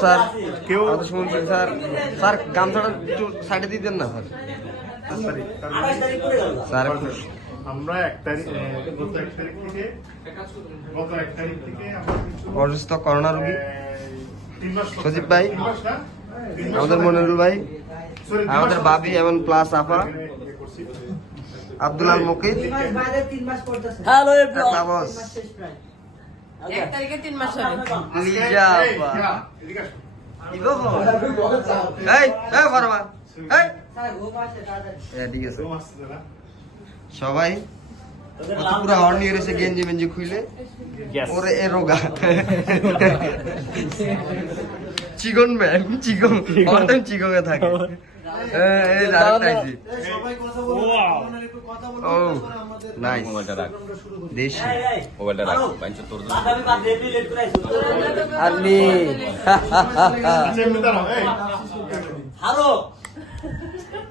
Sir কেউ শুনছেন sir sir গামছাটা একটু সাইডে দিয়ে দেন না স্যার স্যার আমরা 1 তারিখ গত 1 তারিখ থেকে অসুস্থ করোনা রোগী 3 মাস সজীব ভাই, আমাদের মনিরুল ভাই, আমাদের ভাবি এবং প্লাস আপা, আব্দুল আল মুকিত, হ্যালো তাবস, 1 তারিখে 3 মাস হবে। লিজা আপা, ইবাবো, এই ফারমা, এই ঠিক আছে সবাই পুরো হর্ন নিয়ে রয়েছে গেঞ্জি মেঞ্জি খুইলে ওরে এ রোগা চিকন ম্যান চিকন অর্ধেক চিকনে থাকে এই আরেকটাইছি ও নাইস দেশি মোবাইলটা রাখ পাঁচ তোর আর্মি এমনি দাঁড়াও এই হ্যালো